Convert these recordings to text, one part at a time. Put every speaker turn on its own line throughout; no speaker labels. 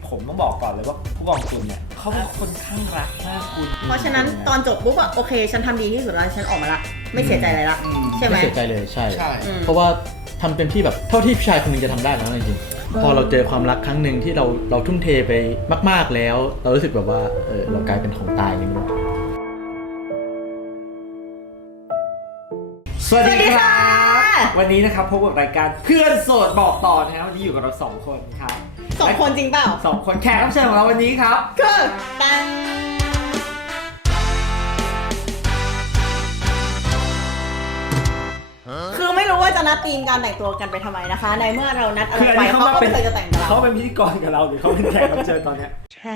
ผมต้องบอกก่อนเลยว่าผู้กองตุลเนี่ยเขาเป็นคนข้างรักมากคุณ
เพราะฉะนั้นตอนจบปุ๊บอะโอเคฉันทำดีที่สุดแล้วฉันออกมาละไม่เสียใจอะไรละใช่ไหม
ไม่เสียใจเลยใช่
เพราะว่าทำเต็มที่แบบเท่าที่ผู้ชายคนหนึงจะทำได้แล้วจริงๆพอเราเจอความรักครั้งหนึ่งที่เราทุ่มเทไปมากๆแล้ว เรารู้สึกแบบว่าเรากลายเป็นของตายอย่างนี้
สวัสดีครับวันนี้นะครับพบกับรายการเพื่อนโสดบอกต่อนะครับวันนี้อยู่กับเรา2 คนครับ
2 คนจริงเปล่า
2 คนแขกรับเชิญของเราวันนี้ครับ
คือตังคือไม่รู้ว่าจะนัดทีมการแต่งตัวกันไปทำไมนะคะในเมื่อเรานัดอะไรไปเขาก็ไม่เคยจะแต่งกับเรา
เขาเป็นพิธีกรกับเราหรือเขาเป็นแขกรับเชิญตอนเนี้ย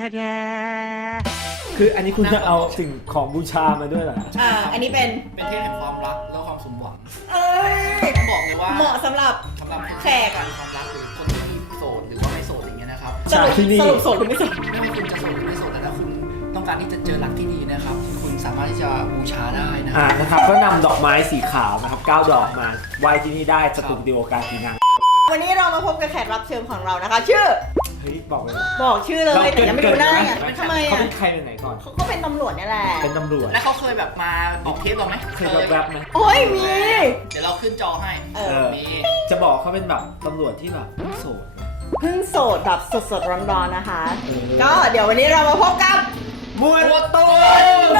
คืออันนี้คุณจะเอาสิ่งของบูชามาด้วยเหรอ
อันนี้เป็น
เทพแห่งความรักและความสมหวัง
ต้อง
บอกเลยว่า
เหมาะสำหรับแขก
การความรักหรือคนที่โสดหรือว่าไม่โสดอย่างเงี้ยนะครับ
สรุปโสดหรือไม่โสด
ไม่ว่าคุณจะโสดหรือไม่โสดแต่ถ้าคุณต้องการที่จะเจอรักที่ดีนะครับคุณสามารถที่จะบูชาได้
นะครับก็นำดอกไม้สีขาวนะครับ9 ดอกมาไหว้ที่นี่ได้สตูดิโอการปีนัง
วันนี้เรามาพบกับแขกรับเชิญของเรานะคะชื่อ
เฮ้ยบอกเลย
บอกชื่อเลยแต่ยังไม่รู้หน้าอ่ะทำไม
เขา
อ่ะ
เป็นใครเป็นไหนก่อน
เขาเป็นตำรวจนี่แหละ
เป็นตำรวจ
แล้วเขาเคยแบบมาออกเทปเราไหม
เคยแวบไหม
โอ้ยมี
เดี๋ยวเราขึ้นจอให้
มีจะบอกเขาเป็นแบบตำรวจที่แบบโสด
เพิ่งโสดแบบสดๆร้อนๆนะคะก็เดี๋ยววันนี้เรามาพบกับ
มวยตุล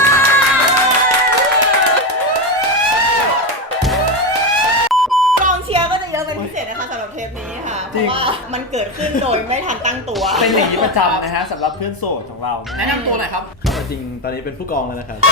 กองเชียร์ก็จะเยอะเป็นพิเศษนะคะสำหรับเทปนี้ค่ะเพราะว่ามันเกิดขึ้นโดยไม่ทันตั้งตัว
เป็นอย่างนี้ประจำนะฮะสำหรับเพื่อนโสดของเรา
แนะนำตัวหน่อยครับ
จริงตอนนี้เป็นผู้กองแล้วนะครับ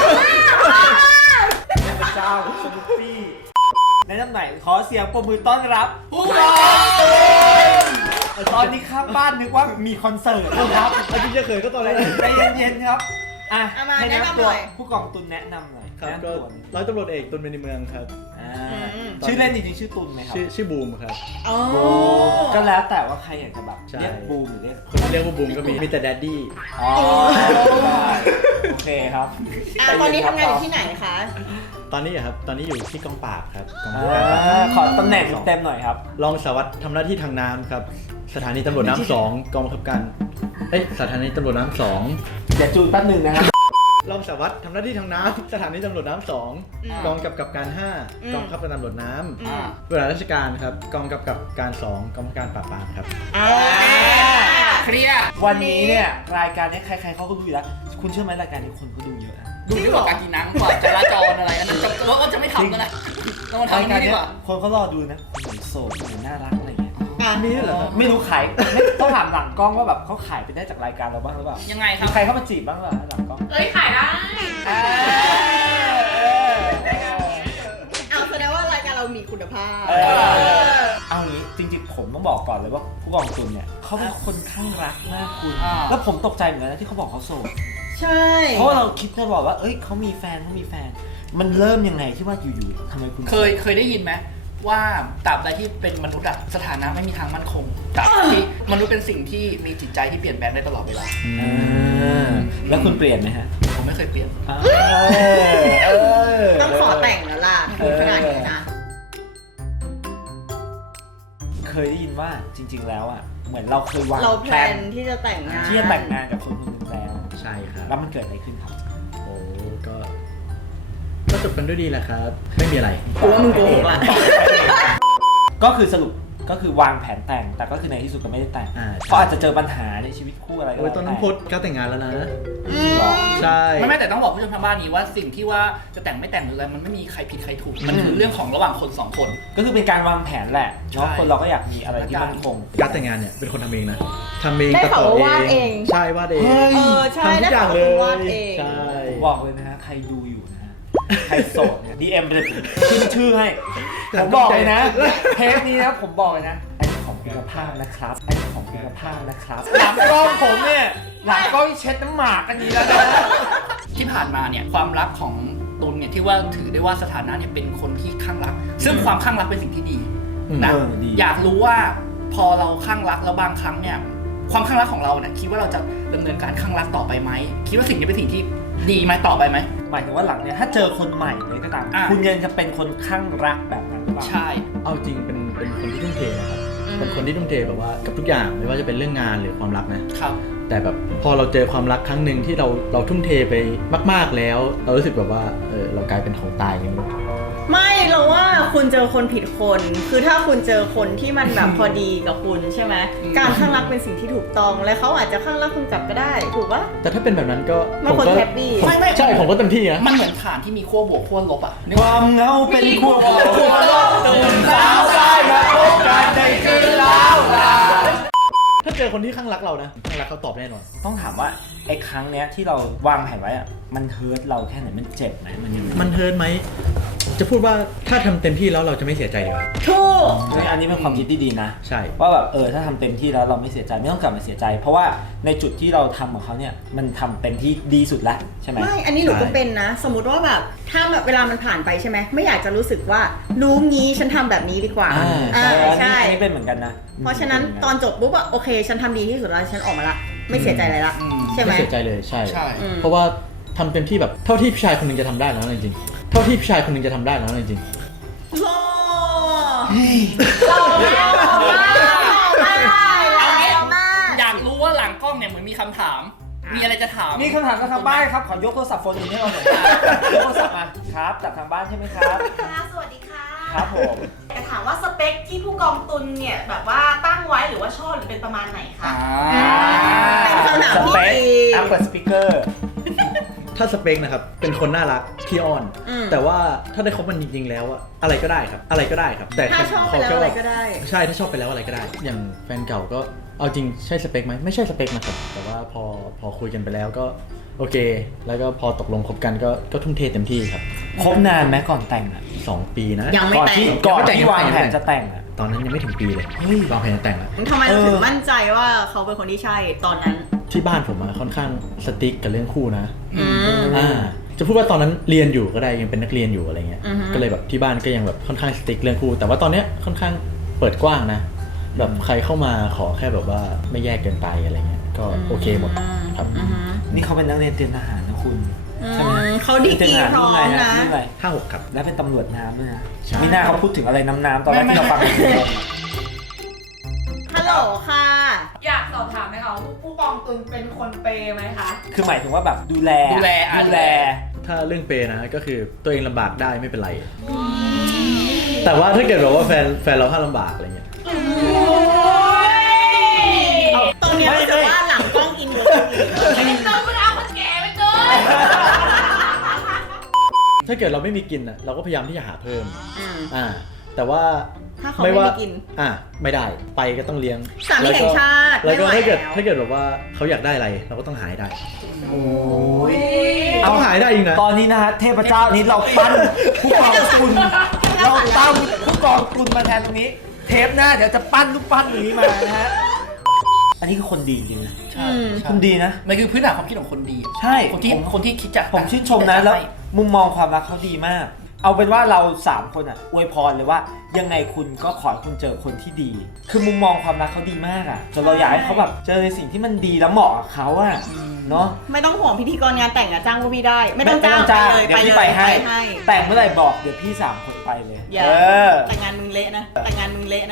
พระเจ้าสนุปปี้ในน้ำไหนขอเสียงปรบมือต้อนรับผู้กองตอนนี้ข้างบ้านนึกว่ามีคอนเสิร์ตนะครับ
จริงจะเคยก็ตอนแรก
ใจเย็นๆครับให้แนะนำตัวผู้กองตุลแนะนำหน่อย
ครับก็ร้อยตำรวจเอกตุลเมณีเมืองครับ
ชื่อเล่นจริงๆชื่อตุลไหมครับ
ชื่อบูมครับ
ก็แล้วแต่ว่าใครอยากจะแบบเรียกบูมหรือเรียก
คนเรียกว่าบูมก็มีแต่แดดดี้
โอเคครับ
ตอนนี้ทำงานอยู่ที่ไหนคะ
ตอนนี้ครับตอนนี้อยู่ที่กองปราบครับกอง
ขอตำแหน่งเต็มหน่อยครับ
รองสารวัตรทำหน้าที่ทางน้ำครับสถานีตำรวจน้ำ2กองบังคับการสถานีตำรวจน้ำ2
เดี๋ยวจูนแป๊บนึงนะครับ
รองสารวัตรทำหน้าที่ทางน้ำสถานีตำรวจน้ำ2กองกำกับการ5กองบังคับการตำรวจน้ำเวลาราชการครับกองกำกับการ2กองบังคับการปราบปรามครับ
เคลียร์
วันนี้เนี่ยรายการนี้ใครๆเขาก็ดูอยู่แล้วคุณเชื่อไหมรายการนี้คนเขาดูเยอะ
ดูที่บอกการกินน้ำกว่าจราจรอะไรนั่นเราจะไม่ทำกันเลยเรามาทำกันดีกว่า
คนเขารอดูนะคนโสดคนน่ารักอะไรเงี้ยมีเหรอไม่รู้ขายต้องถามหลังกล้องว่าแบบเขาขายไปได้จากรายการเราบ้างหรือเปล่า
ยังไงครับ
มีใครเข้ามาจีบบ้างหรือหลังกล้อง
ขายได้
เอาแสดงว่ารายการเรามีคุณภาพ
เอางี้จริงๆผมต้องบอกก่อนเลยว่าผู้กองตุลเนี่ยเขาเป็นคนข้างรักมากคุณแล้วผมตกใจเหมือนกันนะที่เขาบอกเขาโสด
ใช่
เพราะเราคิดตลอดว่าเขามีแฟนมันเริ่มยังไงที่ว่าอยู่ๆทำไมคุณ
เคยได้ยินไหมว่าตราบใดที่เป็นมนุษย์สถานะไม่มีทางมั่นคงตราบที่มนุษย์เป็นสิ่งที่มีจิตใจที่เปลี่ยนแปลงได้ตลอดเวลา
แล้วคุณเปลี่ยนไหมฮะ
ผมไม่เคยเปลี่ยน
ต้องขอแต่งแล้วล่ะขนาดนี้นะ
เคยได้ยินว่าจริงๆแล้วอ่ะเหมือนเราเคยวาง
แผนที่จะแต่งงาน
กับคนคนหนึ่งแล้ว
ใช่ครับ
แล้วมันเกิดอะไรขึ้นครับ
ก็จบกันด้วยดีแหละครับไม่มีอะไร
กูว่ามึงโกหกอ่ะ
ก็คือสรุปก็คือวางแผนแต่งแต่ก็คือในที่สุดก็ไม่ได้แต่งเพราะอาจจะเจอปัญหาในชีวิตคู่อะไรก็
ตอนนั้นโพสต์การแต่งงานแล้วนะ
ใช่ไม่แต่ต้องบอกผู้ชมทางบ้านนี้ว่าสิ่งที่ว่าจะแต่งไม่แต่งหรืออะไรมันไม่มีใครผิดใครถูกมันคือเรื่องของระหว่างคน2คน
ก็คือเป็นการวางแผนแหละเนาะคนเราก็อยากมีอะไรที่มั่นคง
การแต่งงานเนี่ยเป็นคนทำเองนะทำเองตัดต่อเองใช่วาดเอง
ใช่
ทำทุกอย่างเลยว
าดเอง
ใช่
บอกเลยนะฮะใครดูอยู่ใครโสดเนี่ย DM เลยขึ้นชื่อให้ผมบอกเลยนะเทปนี้นะผมบอกเลยนะไอ้ของคุณภาพนะครับไอ้ของคุณภาพนะครับหลังกล้องผมเนี่ยหลังกล้องเช็ดน้ำหมากกันนี้แล้วนะ
ที่ผ่านมาเนี่ยความรักของตุลเนี่ยที่ว่าถือได้ว่าสถานะเนี่ยเป็นคนที่ข้างรักซึ่งความข้างรักเป็นสิ่งที่ดีนะอยากรู้ว่าพอเราข้างรักแล้วบางครั้งเนี่ยความข้างรักของเราเนี่ยคิดว่าเราจะดำเนินการข้างรักต่อไปไหมคิดว่าสิ่งนี้เป็นสิ่งที่ดีไหมต่อไปไหม
หมายถึงว่าหลังเนี่ยถ้าเจอคนใหม่เลยก็ตามคุณยังจะเป็นคนข้างรักแบบนั้นหรือเปล่า
ใช่
เอาจริงเป็นคนที่ทุ่มเทนะครับเป็นคนที่ทุ่มเทแบบว่ากับทุกอย่างไม่ว่าจะเป็นเรื่องงานหรือความรักนะครับ แต่แบบพอเราเจอความรักครั้งหนึ่งที่เราทุ่มเทไปมากๆแล้ว เรารู้สึกแบบว่าเรากลายเป็นของตายอย่างนี้
ไม่เราว่าคุณเจอคนผิดคน คือถ้าคุณเจอคนที่มันแบบพอดีกับคุณใช่ไหมการข้างรักเป็นสิ่งที่ถูกต้องและเขาอาจจะข้างรักคุณกลับก็ได้ถูกปะ
แต่ถ้าเป็นแบบนั้นก็
บางคน
ผมก็
แฮปปี้
ไม่
ใช่ผมก็เต็มที่นะ
มันเหมือนฐานที่มีขั้วบวกขั้วลบอ่ะ
ความเหงาเป็นขั้วบวกขั้วลบตื่นสาวสายมาพบกันในคืนแล้วลา
ถ้าเจอคนที่ข้างรักเรานะข้างรักเขาตอบแน่นอน
ต้องถามว่าไอ้ครั้งเนี้ยที่เราวางแผนไว้อะมันเฮิร์ตเราแค่ไหนมันเจ็บไหมมันยังไง
มันเฮิร์ตไหมจะพูดว่าถ้าทำเต็มที่แล้วเราจะไม่เสียใจเลย
ถูก
อันนี้เป็นความคิดที่ดีนะ
ใช่
ว่าแบบถ้าทำเต็มที่แล้วเราไม่เสียใจไม่ต้องกลับมาเสียใจ เพราะว่าในจุดที่เราทำของเขาเนี่ยมันทำเต็มที่ดีสุดแล้วใช่ไหม
ไม่ อันนี้หนูก็เป็นนะ สมมติว่าแบบถ้าแบบเวลามันผ่านไปใช่ไหมไม่อยากจะรู้สึกว่ารู้งี้ฉันทำแบบนี้ดีกว่า
ใช่
ใช่
อันนี้เป็นเหมือนกันนะ
เพราะฉะนั้นตอนจบปุ๊บอะโอเค ฉันทำดีที่สุดแล้วฉันออกมาละไม่เสียใจอะไรละใช่ไหม
ไม่เสียใจเลยใช่
ใช่
เพราะว่าทำเต็มที่แบบเท่าที่ผู้ชายคนหนึงจะทำได้แล้วจริงๆเท่าที่ผู้ชายคนหนึงจะทำได้แล้วจริง
โล่หล่อมากหล่อมากหล่อมาก
อยากรู้ว่าหลังกล้องเนี่ยเหมือนมีคำถาม มีอะไรจะถาม
มีคำถามจากทางบ้านครับขอยกโทรศัพท์โฟนอินให้เราหน่อยยกโทรศัพท์มาครับจากทางบ้านใช่ไหมครับ
ค่ะสวัสดีค่ะ
ครับผม
จะถามว่าสเปคที่ผู้กองตุลเนี่ยแบบว่าตั้งไว้หรือว่าชอบหรือเป็นประมาณไหนคะ
เป็นคำถาม
ส
ที่
เปค
ดี
เปิดสปีกเกอร์
ๆ ถ้าสเปคนะครับเป็นคนน่ารักขี้อ้อน แต่ว่าถ้าได้คบมันจริงๆแล้วอะอะไรก็ได้ครับอะไรก็ได้ครับ แต่
ถ้าชอบไปแล้วอะไรก็ได้
ใช่ถ้าชอบไปแล้วอะไรก็ได้ อย่างแฟนเก่าก็เอาจริงใช่สเปคไหมไม่ใช่สเปคนะครับแต่ว่าพอคุยกันไปแล้วก็โอเค แล้วก็พอตกลงคบกันก็ทุ่มเทเต็มที่ครับ
คบนานไหมก่อนแต่งอ่ะ
2 ปีนะ
ยังไม่
ก่อน
แต่ง
ที่ก่อนที่วางแผนจะแต่งอ่ะ
ตอนนั้นยังไม่ถึงปีเลย
เฮ้ย
วางแผนจะแต่งแล้ว
ทำไมเราถึงมั่นใจว่าเขาเป็นคนที่ใช่ตอนนั้น
ที่บ้านผมอะค่อนข้างสติ๊กกับเรื่องคู่นะ
อืม
จะพูดว่าตอนนั้นเรียนอยู่ก็ได้ยังเป็นนักเรียนอยู่อะไรเงี้ย
อือฮึ
ก็เลยแบบที่บ้านก็ยังแบบค่อนข้างสติ๊กเรื่องคู่ แต่ว่าตอนเนี้ยค่อนข้างเปิดกว้างนะ แบบใครเข้ามาขอแค่แบบว่าไม่แยกเกินไปอะไรเงี้ยก็โอเคหมดครับ
นี่เขาเป็นนักเรียนเตรียมทหารนะคุณใช่ไหม
เขาดีกรีพร้อมนะ
รุ่นอะไร
5-6 ครับ
และเป็นตำรวจน้ำด้วยนะ
ใช่
ไม่น่าเขาพูดถึงอะไรน้ำๆตอนแรกที่เราฟัง
ฮัลโหลค่ะ
อยากสอบถามไหมคะว่าผู้กองตุลเป็นคนเปย์ไหมคะ
คือหมายถึงว่าแบบดูแล
ถ้าเรื่องเปย์นะก็คือตัวเองลำบากได้ไม่เป็นไร แต่ว่าถ้าเกิดแบบว่าแฟนเราถ้าลำบากอะไรเงี้ย
ตรงเนี้ยรู้สึกว่าหลังกล้องอินเวอร์
ตุลคุณเอาคนแก่ไปเกิน
ถ้าเกิดเราไม่มีกินอ่ะเราก็พยายามที่จะหาเพิ่มแต่ว่า
ถ้าเขาไม่ได้กิน
ไม่ได้ไปก็ต้องเลี้ยง
สามีแห่งชาติ
แล้วก็
ไม่ไหว
ถ้าเกิดแบบว่าเขาอยากได้อะไรเราก็ต้องหาให้ได้
โอ้ย
ต้องหาให้ได้จริงนะ
ตอนนี้นะฮะเทพเจ้านี้เราปั้นผู้กองตุลเราตั้งผู้กองตุลมาแทนตรงนี้ เทปหน้าเดี๋ยวจะปั้นลูกปั้นอย่างนี้มานะฮะอันนี้คือคนดีจริงนะ
ใช่
คนดีนะ
มันคือพื้นฐานความคิดของคนดี
ใช่
คนที่คิดจะ
ผมชื่นชมนะแล้วมุมมองความรักเขาดีมาก เอาเป็นว่าเรา3คนอ่ะอวยพรเลยว่ายังไงคุณก็ขอให้คุณเจอคนที่ดี คือมุมมองความรักเขาดีมากอ่ะจนเราอยากให้เขาแบบเจอในสิ่งที่มันดีแล้วเหมาะกับเขาอ่ะเนาะ
ไม่ต้องห่วงพิธีกรงานแต่งอะจ้างพวกพี่ได้ ไม่ต้องจ้าง
เดี๋ยวพี่ไปให้ แต่งเมื่อไหร่บอกเดี๋ยวพี่3คนไปเลย
อย่าแต่งงานมึงเละนะแต่งงานมึงเละนะ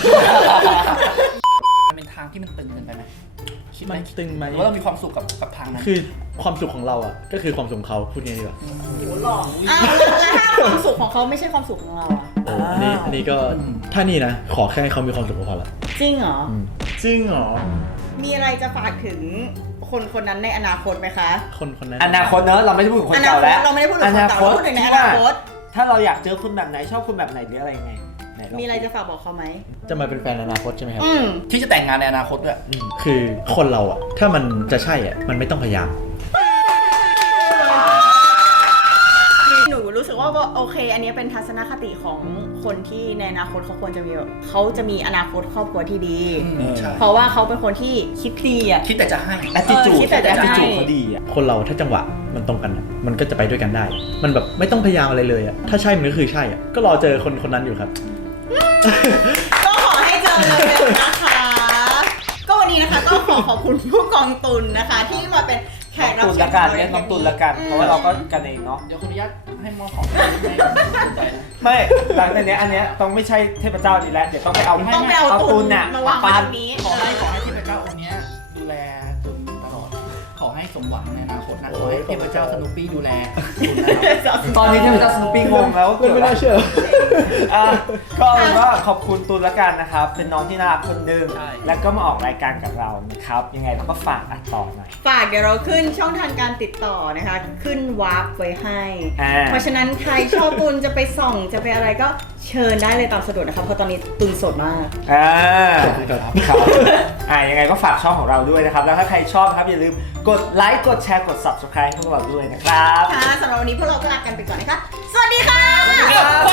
มันเป็นทางที่มันตึงเกินไปไหมคิดไหม
มันตึงไหม
หรือว่าเรามีความสุขกับทางนั้น
คือความสุขของเราอ่ะก็คือความสุขของเขาพูดง่ายดีกว่า
อ้าวแล้วถ้าความสุขของเขาไม่ใใช่ความสุขของเราอะ
โอ้อันนี้ก็ถ้านี่นะขอแค่ให้เขามีความสุขก็พอละ
จริงเหรอ
จริงเหรอ
มีอะไรจะฝากถึงคนคนนั้นในอนาคตไหมคะ
คนนั้น
อนาคตเนอะเราไม่ได้พูดถึงคนเก่าแล้ว
เราไม่ได้พูดถึงคนเก่าเราพูดถึงในอนาคต
ถ้าเราอยากเจอคุณแบบไหนชอบคุณแบบไหนหรืออะไรยังไงไหนลง
มีอะไรจะฝากบอกเขาไหม
จะมาเป็นแฟนอนาคตใช่ไหมครับ
ที่จะแต่งงานในอนาคตด้วย
คือคนเราอ่ะถ้ามันจะใช่อ่ะมันไม่ต้องพยายาม
หนูรู้สึกว่าโอเค อันนี้เป็นทัศนคติของคนที่ในอนาคตเขาควรจะมีเขาจะมีอนาคตครอบครัวที่ดี
ใช่
เพราะว่าเขาเป็นคนที่คิดดีอ่ะ
คิดแต่จะให้
attitude
คิดแต่จะให้
attitude เขาดีอ่ะ
คนเราถ้าจังหวะมันตรงกันอะมันก็จะไปด้วยกันได้ มันแบบไม่ต้องพยายามอะไรเลยอ่ะถ้าใช่มันก็คือใช่อ่ะก็รอเจอคนนั้นอยู่ครับ
ก็ขอให้เจอเร็วๆนะคะ ก็วันนี้นะคะก็ขอบคุณผู้กองตุลนะคะ ที่มาเป็นแแข
น้อก ง
รับ
ตุน
เชิญ
ละกันเรียกน้องตุนละกัน เพราะว่าเราก็กันเองเนาะ
เดี๋ยวขออนุญาตให้มอของไม่สนใจนะ
ไม่หลังจากเนี้ยอันเนี้ยต้องไม่ใช่เทพเจ้าดีแล้วเดี๋ยวต้องไปเอา
ต้องไปเอา
ตุ
ตุ
น
น
น่ะ
มาวางไว้
ปั้
ต
น
รงนี้
ขอให้เทพเจ้าองค์เนี้ยดูแลตุนตลอด ขอให้สมหวังในอนาคตนะขอให้เทพเจ้าสนุปปี้ดูแลตุนนะครับ
ตอนนี้เทพเจ้าสนุปปี้งงแล้ว
ไม่น่าเชื่อ
อ่ะก็เอาเป็นว่าขอบคุณตุนละกันนะครับ เป็นน้องที่น่ารักคนหนึง
ใช่
แล้วก็มาออกรายการกับเรานะครับ ยังไงเราก็ฝากอัดต่อหน่อย
ฝากเดี๋ยวเราขึ้นช่องทางการติดต่อนะคะ ขึ้นวาร์ปไว้ให้
อ่า
เพราะฉะนั้นใครชอบตุนจะไปส่องจะไปอะไรก็เชิญได้เลยตามสะดวกนะคะเพราะตอนนี้ตุนสดมาก
ครับยังไงก็ฝากช่องของเราด้วยนะครับ แล้วถ้าใครชอบครับอย่าลืมกดไลค์กดแชร์กด subscribe ให้พวกเราด้วยนะครับ
ค่ะสำหรับวันนี้พวกเราก็ลากันไปก่อนนะคะ สวัสดีค่ะ
ครับ